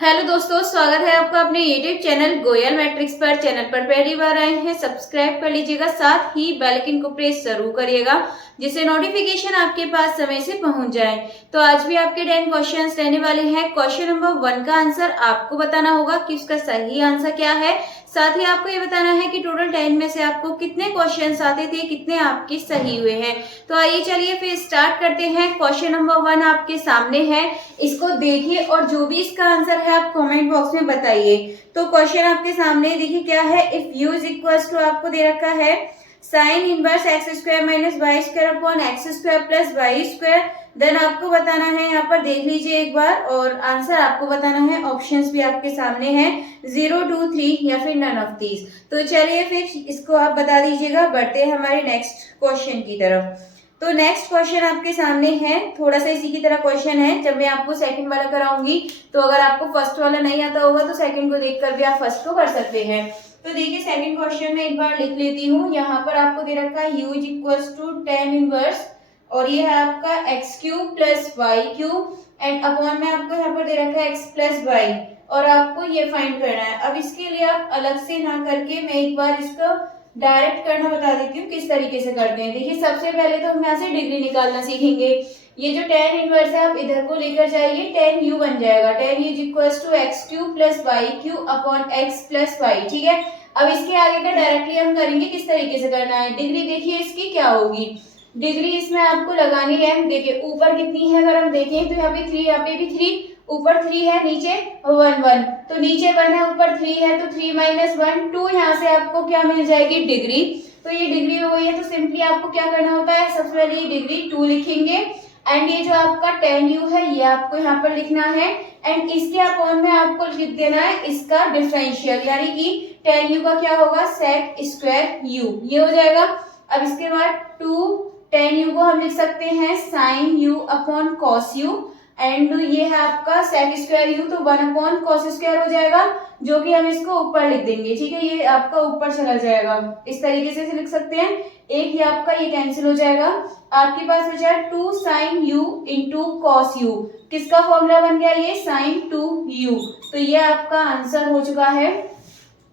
Hello दोस्तों, स्वागत है आपका अपने यूट्यूब चैनल गोयल मैट्रिक्स पर। चैनल पर पहली बार आए हैं सब्सक्राइब कर लीजिएगा, साथ ही बेल आइकन को प्रेस जरूर करिएगा जिससे नोटिफिकेशन आपके पास समय से पहुंच जाए। तो आज भी आपके 10 क्वेश्चंस रहने वाले हैं। क्वेश्चन नंबर 1 का आंसर आपको बताना होगा कि उसका सही आंसर क्या है। साथ ही आपको ये बताना है कि टोटल 10 में से आपको कितने क्वेश्चंस आते थे, कितने आपके सही हुए हैं। तो आइए चलिए फिर स्टार्ट करते हैं। क्वेश्चन नंबर 1 आपके सामने है, इसको देखिए और जो भी इसका आंसर है आप कमेंट बॉक्स में बताइए। तो क्वेश्चन आपके सामने देखिए क्या है। If u is equals to आपको दे रखा है sine inverse x square minus y square upon x square plus y square, then आपको बताना है, यहाँ पर देख लीजिए एक बार, और आंसर आपको बताना है। ऑप्शंस भी आपके सामने हैं 0, 2, 3 या फिर नन ऑफ दीज। तो चलिए फिर इसको आप बता दीजिएगा। बढ़ते हैं हमारे नेक्स्ट क्वेश्चन की तरफ। तो नेक्स्ट क्वेश्चन आपके सामने है, थोड़ा सा इसी की तरह क्वेश्चन है। जब मैं आपको सेकंड वाला कराऊंगी तो अगर आपको फर्स्ट वाला नहीं आता होगा तो सेकंड को देखकर भी आप फर्स्ट को कर सकते हैं। तो देखिए सेकंड क्वेश्चन में एक बार लिख लेती हूँ। यहाँ पर आपको दे रखा है u is equals to tan inverse, और ये है आपका x cube plus y cube and upon में आपको यहाँ पर दे रखा है एक्स प्लस वाई, और आपको ये फाइंड करना है। अब इसके लिए आप अलग से ना करके मैं एक बार इसको डायरेक्ट करना बता देती हूँ किस तरीके से करते हैं। देखिए सबसे पहले तो हम यहाँ से डिग्री निकालना सीखेंगे। ये जो tan इनवर्स है आप इधर को लेकर जाइए, tan u बन जाएगा। tan u is equals to x cube plus y cube upon x plus y, ठीक है। अब इसके आगे का डायरेक्टली हम करेंगे, किस तरीके से करना है। डिग्री देखिए इसकी क्या होगी, डिग्री इसमें आपको लगानी है। देखिए ऊपर कितनी है, अगर हम देखें तो यहाँ पे 3, यहाँ पे भी 3, ऊपर 3 है नीचे 1, 1, तो नीचे 1 है ऊपर 3 है, तो 3 माइनस 1 2, यहाँ से आपको क्या मिल जाएगी, डिग्री। तो ये डिग्री हो गई है। तो सिंपली आपको क्या करना होता है, सबसे पहले ये डिग्री 2 लिखेंगे एंड ये जो आपका tan u है ये आपको यहाँ पर लिखना है एंड इसके अपॉन में आपको लिख देना है इसका डिफरेंशियल, यानी कि tan u का क्या होगा, sec स्क्वायर u, ये हो जाएगा। अब इसके बाद 2 tan u को हम लिख सकते हैं sin u upon cos u and ये है आपका sec स्क्वायर u, तो 1 अपॉन cos स्क्वायर हो जाएगा, जो कि हम इसको ऊपर लिख देंगे, ठीक है। ये आपका ऊपर चला जाएगा, इस तरीके से लिख सकते हैं। एक ही आपका ये कैंसिल हो जाएगा। आपके पास बचा 2 sin u into cos u, किसका फॉर्मूला बन गया, ये sin 2u। तो ये आपका आंसर हो चुका है।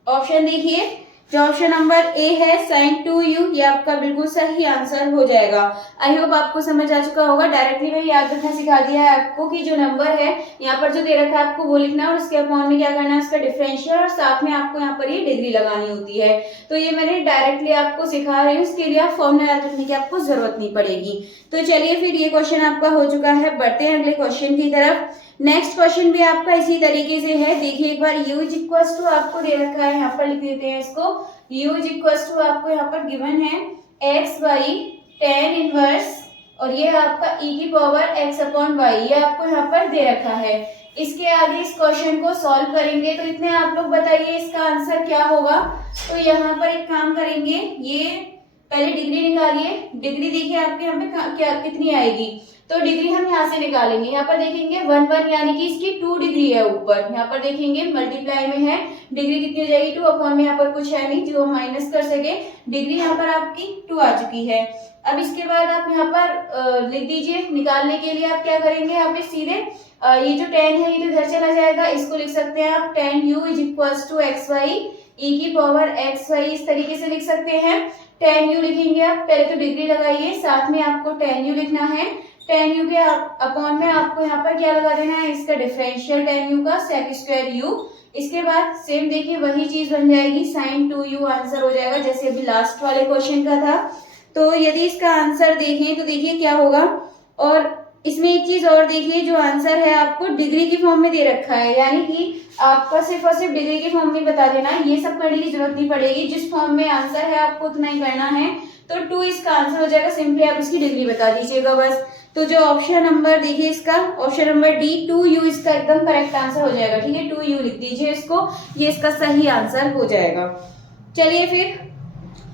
ऑप्शन देखिए, जो ऑप्शन नंबर ए है sin 2u, ये आपका बिल्कुल सही आंसर हो जाएगा। आई होप आपको समझ आ चुका होगा। डायरेक्टली मैंने याद रखना सिखा दिया है आपको कि जो नंबर है यहाँ पर जो दे रखा है आपको वो लिखना है और उसके अपॉन में क्या करना है, उसका डिफरेंशियल, और साथ में आपको यहाँ पर ये डिग्री लगानी होती है। तो ये मैंने डायरेक्टली आपको सिखा रही हूँ, इसके लिए आप फॉर्मूला याद रखने की आपको जरूरत नहीं पड़ेगी। तो चलिए फिर ये क्वेश्चन आपका हो चुका है। बढ़ते हैं अगले क्वेश्चन की तरफ। नेक्स्ट क्वेश्चन भी आपका इसी तरीके से है। देखिए एक बार u इज इक्वल्स टू आपको दे रखा है, यहाँ पर लिख देते हैं इसको। u इज इक्वल्स टू आपको यहाँ पर गिवन है एक्स वाई tan इनवर्स, और ये आपका e की पावर x अपॉन वाई, ये आपको यहाँ पर दे रखा है। इसके आगे इस क्वेश्चन को सॉल्व करेंगे, तो इतने आप लोग बताइए इसका आंसर क्या होगा। तो यहाँ पर एक काम करेंगे, ये पहले डिग्री निकालिए। डिग्री देखिए आपके यहाँ पे क्या कितनी आएगी, तो डिग्री हम यहाँ से निकालेंगे। यहाँ पर देखेंगे 1, 1 यानी कि इसकी 2 डिग्री है ऊपर। यहाँ पर देखेंगे मल्टीप्लाई में है, डिग्री कितनी हो जाएगी 2 अपॉन में यहाँ पर कुछ है नहीं जो हम माइनस कर सके। डिग्री यहाँ पर आपकी 2 आ चुकी है। अब इसके बाद आप यहाँ पर लिख दीजिए। निकालने के लिए आप क्या करेंगे, यहाँ पे सीधे ये जो tan है ये तो इधर चला जाएगा, इसको लिख सकते हैं आप tan u is equals to x y e की पावर एक्स वाई, इस तरीके से लिख सकते हैं। tan u लिखेंगे आप, पहले तो डिग्री लगाइए, साथ में आपको tan u लिखना है। tan u के अपॉन में आपको यहाँ पर क्या लगा देना है, इसका डिफरेंशियल tan u का sec स्क्वायर u। इसके बाद सेम देखिए वही चीज बन जाएगी, sin 2u आंसर हो जाएगा जैसे अभी लास्ट वाले क्वेश्चन का था। तो यदि इसका आंसर देखें तो देखिए क्या होगा। और इसमें एक चीज और देखिए, जो आंसर है आपको डिग्री की फॉर्म में दे रखा है, यानी कि आपको सिर्फ और सिर्फ डिग्री की फॉर्म में बता देना है, ये सब करने की जरूरत नहीं पड़ेगी। जिस फॉर्म में आंसर है आपको उतना ही करना है। तो 2 इसका आंसर हो जाएगा, सिंपली आप इसकी डिग्री बता दीजिएगा बस। तो जो ऑप्शन नंबर देखिए इसका ऑप्शन नंबर डी 2u इसका एकदम करेक्ट आंसर हो जाएगा, ठीक है। 2u लिख दीजिए इसको, ये इसका सही आंसर हो जाएगा। चलिए फिर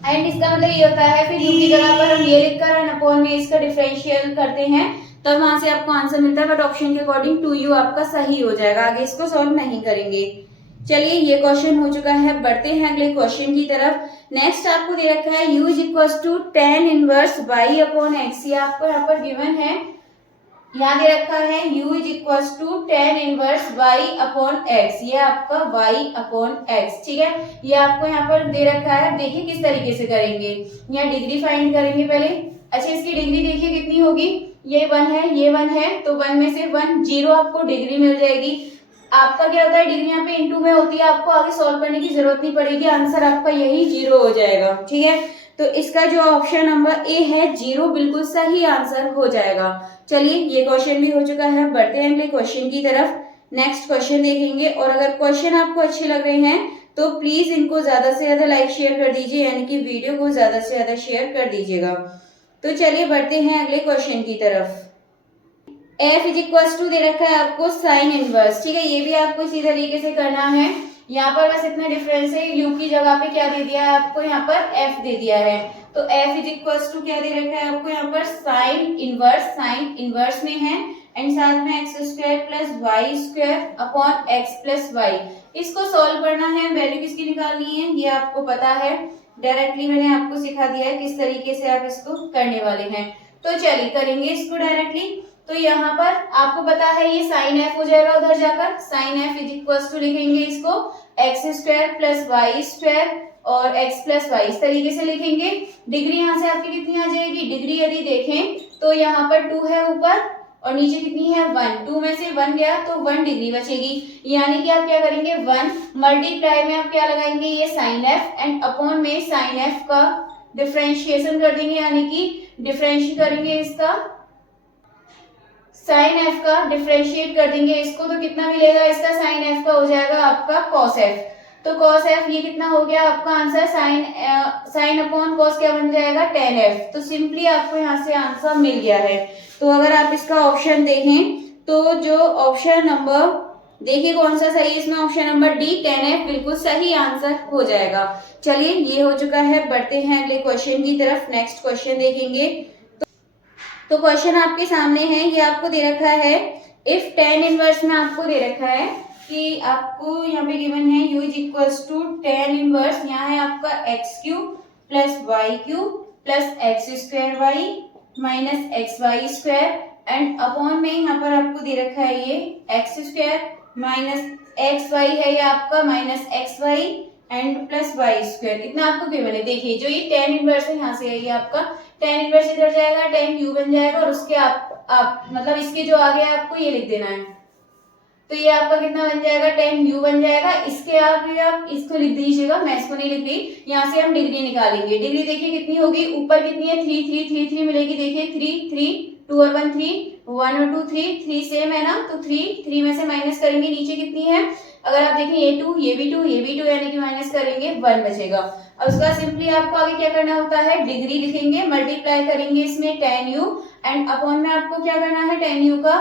एंड इसका मतलब ये होता है, फिर u की जगह पर हम ये लिखकर एंड अपॉन में इसका डिफरेंशियल करते हैं, तब वहां से आपको आंसर मिलता है। बट ऑप्शन के अकॉर्डिंग 2u आपका सही हो जाएगा, आगे इसको सॉल्व नहीं करेंगे। चलिए ये क्वेश्चन हो चुका है। बढ़ते हैं अगले क्वेश्चन की तरफ। नेक्स्ट आपको दे रखा है u is equals to tan inverse y upon x, ये आपको यहाँ पर गिवन है यहाँ दे रखा है u is equal to tan inverse y upon x, ये आपका y अपॉन एक्स, ठीक है। ये आपको यहाँ पर दे रखा है, देखिए किस तरीके से करेंगे। यहाँ डिग्री फाइंड करेंगे पहले। अच्छा, इसकी डिग्री देखिए कितनी होगी, ये 1 है, ये 1 है, तो 1 में से 1 0 आपको डिग्री मिल जाएगी। आपका क्या होता है, डिग्री यहाँ पे इनटू में होती है, आपको आगे सॉल्व करने की जरूरत नहीं पड़ेगी, आंसर आपका यही 0 हो जाएगा, ठीक है। तो इसका जो ऑप्शन नंबर ए है 0 बिल्कुल सही आंसर हो जाएगा। चलिए, ये क्वेश्चन भी हो चुका है, बढ़ते हैं अगले क्वेश्चन की तरफ। नेक्स्ट क्वेश्चन देखेंगे, और अगर क्वेश्चन आपको अच्छे लग रहे हैं तो प्लीज इनको ज्यादा से ज्यादा लाइक शेयर कर दीजिए, यानी कि वीडियो को ज्यादा से ज्यादा शेयर कर दीजिएगा। तो चलिए बढ़ते हैं अगले क्वेश्चन की तरफ। f इज इक्वल टू दे रखा है आपको साइन इनवर्स, ठीक है। ये भी आपको इसी तरीके से करना है। यहाँ पर बस इतना डिफरेंस है, u की जगह पे क्या दे दिया है आपको, यहाँ पर f दे दिया है। तो f इज इक्वल टू क्या दे रखा है आपको, यहाँ पर साइन इनवर्स में है, एंड साथ में x square plus y square upon x plus y. इसको सॉल्व करना है, वैल्यू किसकी निकालनी है ये आपको पता है, डायरेक्टली मैंने आपको सिखा दिया है किस तरीके से आप इसको करने वाले हैं। तो चलिए करेंगे इसको डायरेक्टली। तो यहाँ पर आपको पता है ये साइन एफ हो जाएगा, उधर जाकर sine f is equal to लिखेंगे इसको x square plus y square और एक्स प्लस वाई, इस तरीके से लिखेंगे। डिग्री यहाँ से आपकी कितनी आ जाएगी, डिग्री यदि देखें तो यहाँ पर 2 है ऊपर और नीचे कितनी है 1, 2 में से 1 गया तो 1 डिग्री बचेगी। यानी कि आप क्या करेंगे 1 मल्टीप्लाई में आप क्या लगाएंगे ये साइन एफ, एंड अपॉन में साइन एफ का डिफरेंशिएशन कर देंगे, यानी कि डिफरेंशिएट करेंगे इसका, साइन एफ का डिफरेंशिएट कर देंगे इसको, तो कितना मिलेगा इसका साइन एफ का हो जाएगा आपका कॉस एफ। तो कॉस एफ ये कितना हो गया आपका आंसर, साइन अपॉन कॉस क्या बन जाएगा टेन एफ। तो सिंपली आपको यहाँ से आंसर मिल गया है। तो अगर आप इसका ऑप्शन देखें तो जो ऑप्शन नंबर देखिए कौन सा सही है इसमें, ऑप्शन नंबर डी 10F बिल्कुल सही आंसर हो जाएगा। चलिए ये हो चुका है, बढ़ते हैं अगले क्वेश्चन की तरफ। नेक्स्ट क्वेश्चन देखेंगे। तो क्वेश्चन आपके सामने है, ये आपको दे रखा है इफ tan इनवर्स में आपको दे रखा है कि आपको यहाँ पे गिवन है u is equals to tan inverse, यहाँ है आपका x cube plus y cube plus x square y minus x y square, and upon में यहाँ पर आपको दे रखा है ये x square minus x y है ये आपका minus x y and plus y square, इतना आपको गिवन है। देखिए जो ये tan इनवर्स है यहाँ से है ये आपका tan इनवर्स इधर जाएगा, tan u बन जाएगा, और उसके आप मतलब इसके जो आगे है आपको ये लिख देना है। तो ये आपका कितना बन जाएगा tan u बन जाएगा, इसके आगे आप इसको लिख दीजिएगा, मैं इसको नहीं लिख रही। यहाँ से हम डिग्री निकालेंगे, डिग्री देखिए कितनी होगी, ऊपर कितनी है 3 3 3 3 मिलेगी, देखिए 3 3 2 और 1 3 1 और 2 3 3 सेम है ना, तो 3 3 में से माइनस करेंगे, नीचे कितनी है अगर आप देखें ये 2 ये भी 2 ये भी 2, यानी कि माइनस करेंगे 1 बचेगा। अब उसका सिंपली आपको आगे क्या करना होता है, डिग्री लिखेंगे, मल्टीप्लाई करेंगे इसमें tan u, एंड अपॉन में आपको क्या करना है tan u का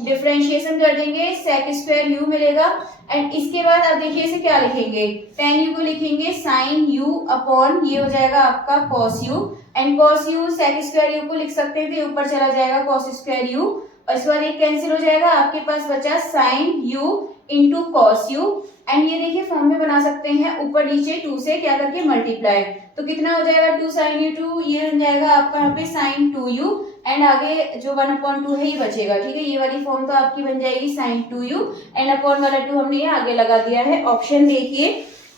डिफरेंशिएशन कर देंगे, sec स्क्वायर u मिलेगा, एंड इसके बाद आप देखिए इसे क्या लिखेंगे, tan u को लिखेंगे sin u अपॉन ये हो जाएगा आपका cos u, and cos u sec square u को लिख सकते थे, ऊपर चला जाएगा cos स्क्वायर u, और इस बार एक कैंसिल हो जाएगा, आपके पास बचा sin u into cos u, and ये देखिए फॉर्म में बना सकते हैं ऊपर नीचे 2 से क्या करके मल्टीप्लाई, तो कितना हो जाएगा 2 sin u 2, ये बन जाएगा आपका यहाँ पे sin 2u, एंड आगे जो 1/2 है ये बचेगा, ठीक है। ये वाली फॉर्म तो आपकी बन जाएगी sin 2u, एंड अपॉन वाला 2 हमने ये आगे लगा दिया है। ऑप्शन देखिए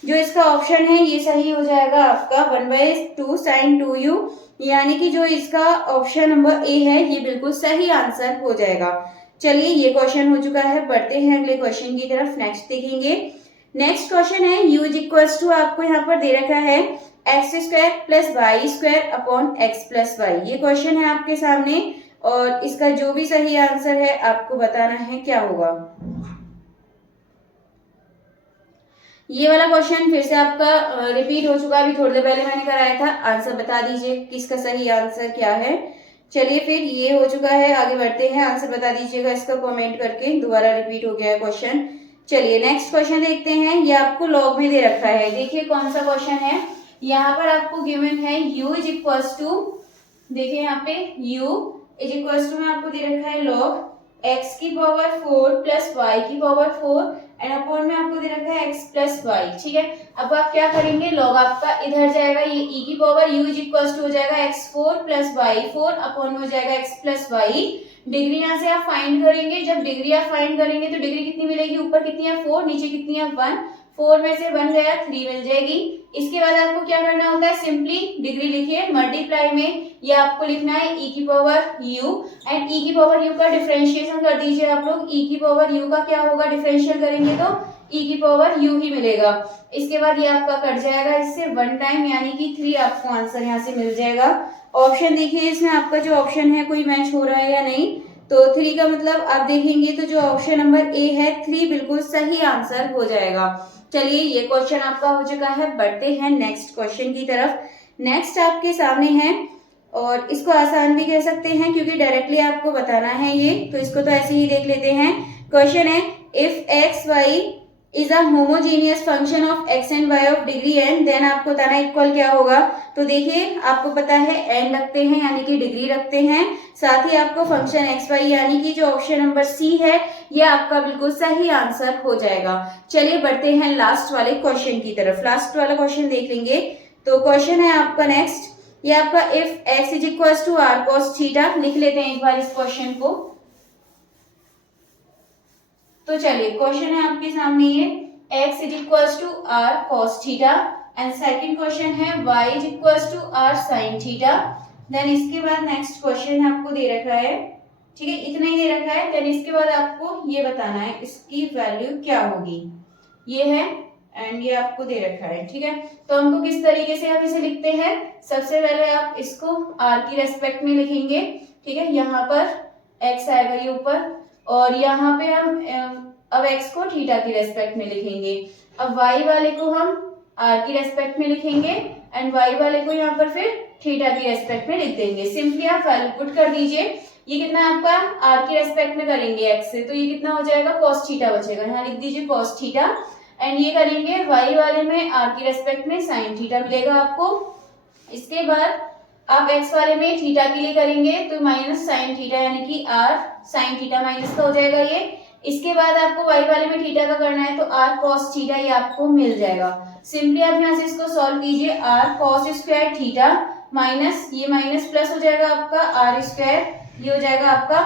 जो इसका ऑप्शन है ये सही हो जाएगा आपका 1/2 sin 2u, यानी कि जो इसका ऑप्शन नंबर ए है ये बिल्कुल सही आंसर हो जाएगा। चलिए ये क्वेश्चन हो चुका है, बढ़ते हैं अगले क्वेश्चन की तरफ। नेक्स्ट देखेंगे। नेक्स्ट क्वेश्चन है u इज इक्वल्स टू आपको यहाँ पर दे रखा है x square plus y square upon x plus y, ये क्वेश्चन है आपके सामने, और इसका जो भी सही आंसर है आपको बताना है क्या होगा। ये वाला क्वेश्चन फिर से आपका रिपीट हो चुका है, अभी थोड़ी देर पहले मैंने कराया था। आंसर बता दीजिए किसका सही आंसर क्या है। चलिए फिर ये हो चुका है, आगे बढ़ते हैं, आंसर बता दीजिएगा इसका कमेंट करके, दोबारा रिपीट हो गया है क्वेश्चन। चलिए नेक्स्ट क्वेश्चन देखते हैं, ये आपको लॉग में दे रखा है, देखिए कौन सा क्वेश्चन है। यहाँ पर आपको गिवन है u इज इक्वल्स टू, देखिए यहाँ पे u इज इक्वल्स टू में आपको दे रखा है लॉग x की पावर 4 प्लस y की पावर 4, एंड अपॉन में आपको दे रखा है x प्लस वाई, ठीक है। अब आप क्या करेंगे, लॉग आपका इधर जाएगा, ये e की power u is equals to हो जाएगा x4 प्लस y4 अपॉन में हो जाएगा x प्लस वाई, डिग्री यहाँ से आप फाइंड करेंगे। जब डिग्री आप फाइंड करेंगे तो डिग्री कितनी मिलेगी, ऊपर कितनी है 4, नीचे कितनी है 1, 4 में से 1 गया 3 मिल जाएगी। इसके बाद आपको क्या करना होता है, सिंपली डिग्री लिखिए, मल्टीप्लाई में ये आपको लिखना है e की पावर u, एंड e की पावर u का डिफरेंशिएशन कर दीजिए आप लोग। e की पावर u का क्या होगा, डिफरेंशियल करेंगे तो e की पावर u ही मिलेगा। इसके बाद ये आपका कट जाएगा इससे 1 टाइम, यानी कि 3 आपको आंसर यहाँ से मिल जाएगा। ऑप्शन देखिए, इसमें आपका जो ऑप्शन है कोई मैच हो रहा है या नहीं, तो 3 का मतलब आप देखेंगे तो जो ऑप्शन नंबर ए है 3 बिल्कुल सही आंसर हो जाएगा। चलिए ये क्वेश्चन आपका हो चुका है, बढ़ते हैं नेक्स्ट क्वेश्चन की तरफ। नेक्स्ट आपके सामने है, और इसको आसान भी कह सकते हैं क्योंकि डायरेक्टली आपको बताना है ये, तो इसको तो ऐसे ही देख लेते हैं। क्वेश्चन है, if x y is a homogeneous function of x and y of degree n, then आपको बताना इक्वल क्या होगा। तो देखिए आपको पता है एन रखते हैं यानी कि डिग्री रखते हैं, साथ ही आपको फंक्शन एक्स वाई यानी कि जो ऑप्शन नंबर सी है ये आपका बिल्कुल सही आंसर हो जाएगा। चलिए बढ़ते हैं लास्ट वाले क्वेश्चन की तरफ। लास्ट वाला क्वेश्चन देख लेंगे। तो क्वेश्चन है आपका नेक्स्ट, ये आपका if x is equal to r cos theta, लिख लेते हैं एक बार इस क्वेश्चन को। तो चलिए क्वेश्चन है आपके सामने ये, x is equal to r cos theta, and second question है y is equal to r sine theta. Then इसके बाद नेक्स्ट क्वेश्चन आपको दे रखा है, ठीक है, इतना ही दे रखा है। देन इसके बाद आपको ये बताना है इसकी वैल्यू क्या होगी, ये है एंड ये आपको दे रखा है, ठीक है। तो हमको किस तरीके से आप इसे लिखते हैं, सबसे पहले आप इसको r की रेस्पेक्ट में लिखेंगे, ठीक है। यहाँ पर x आएगा ये ऊपर, और यहाँ पे हम अब x को थीटा की रेस्पेक्ट में लिखेंगे। अब y वाले को हम r की रेस्पेक्ट में लिखेंगे, एंड y वाले को यहाँ पर फिर थीटा की रेस्पेक्ट में लिख देंगे। सिंपली आप वैल्यू पुट कर दीजिए। ये कितना है आपका, r की रेस्पेक्ट में करेंगे x से, तो ये कितना हो जाएगा, cos थीटा बचेगा, यहाँ लिख दीजिए cos थीटा, एंड ये करेंगे y वाले में r की रेस्पेक्ट में sin थीटा मिलेगा आपको। इसके बाद आप x वाले में थीटा के लिए करेंगे तो माइनस साइन थीटा, यानी कि r साइन थीटा माइनस का हो जाएगा ये। इसके बाद आपको y वाले में थीटा का करना है तो r cos थीटा ये आपको मिल जाएगा। सिंपली आप यहाँ से इसको सॉल्व कीजिए, r cos square theta minus ये माइनस प्लस हो जाएगा आपका r स्क्वायर, ये हो जाएगा आपका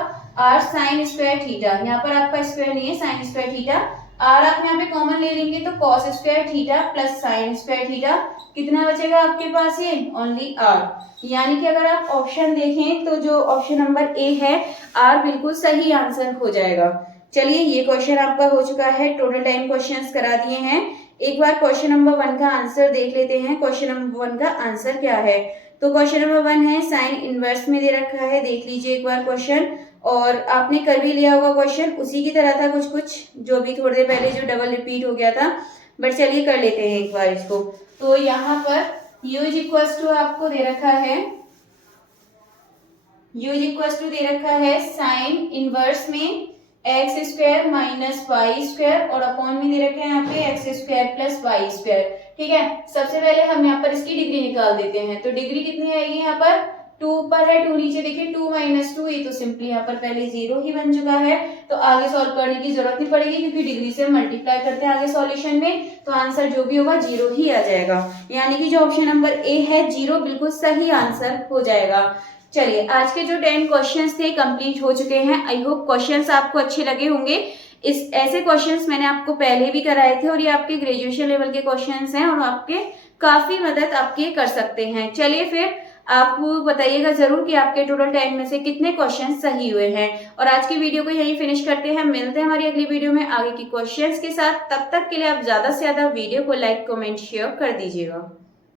r साइन स्क्वायर थीटा, यहाँ पर आपका स्क्वायर नहीं है, साइन स्क्वायर थीटा। r आप यहाँ पे कॉमन ले लेंगे तो cos square theta plus sine square theta, कितना बचेगा आपके पास, ये ओनली r। यानी कि अगर आप ऑप्शन देखें तो जो ऑप्शन नंबर ए है r बिल्कुल सही आंसर हो जाएगा। चलिए ये क्वेश्चन आपका हो चुका है, टोटल 10 क्वेश्चंस करा दिए हैं। एक बार क्वेश्चन नंबर 1 का आंसर देख लेते हैं। क्वेश्चन नंबर 1 का आंसर क्या है, तो क्वेश्चन नंबर 1 है साइन इनवर्स में दे रखा है, देख लीजिए एक बार क्वेश्चन, और आपने कर भी लिया होगा क्वेश्चन, उसी की तरह था कुछ कुछ, जो भी थोड़ी देर पहले जो डबल रिपीट हो गया था, बट चलिए कर लेते हैं एक बार इसको। तो यहाँ पर u इज इक्वल टू आपको दे रखा है, u इज इक्वल टू दे रखा है साइन इनवर्स में x square minus y square, और अपॉन में दे रखे हैं यहाँ पे x square plus y square, ठीक है। सबसे पहले हम यहाँ पर इसकी डिग्री निकाल देते हैं। तो डिग्री कितनी आएगी, यहाँ पर 2 ऊपर है 2 नीचे, देखिए 2 माइनस 2, ये तो सिंपली यहाँ पर पहले 0 ही बन चुका है, तो आगे सॉल्व करने की जरूरत नहीं पड़ेगी क्योंकि डिग्री से मल्टीप्लाई करते हैं आगे सॉल्यूशन में, तो आंसर जो भी होगा 0 ही आ जाएगा। यानी कि जो ऑप्शन नंबर ए है 0 बिल्कुल सही आंसर हो जाएगा। चलिए आज के जो 10 क्वेश्चंस थे कंप्लीट हो चुके हैं। आई होप क्वेश्चंस आपको अच्छे लगे होंगे। इस ऐसे क्वेश्चंस मैंने आपको पहले भी कराए थे और ये आपके ग्रेजुएशन लेवल के क्वेश्चंस हैं और आपके काफी मदद आपके कर सकते हैं। चलिए फिर आप बताइएगा जरूर कि आपके टोटल 10 में से कितने क्वेश्चन सही हुए हैं। और आज की वीडियो को यहीं फिनिश करते हैं, मिलते हैं हमारी अगली वीडियो में आगे की क्वेश्चंस के साथ। तब तक के लिए आप ज्यादा से ज्यादा वीडियो को लाइक कमेंट शेयर कर दीजिएगा।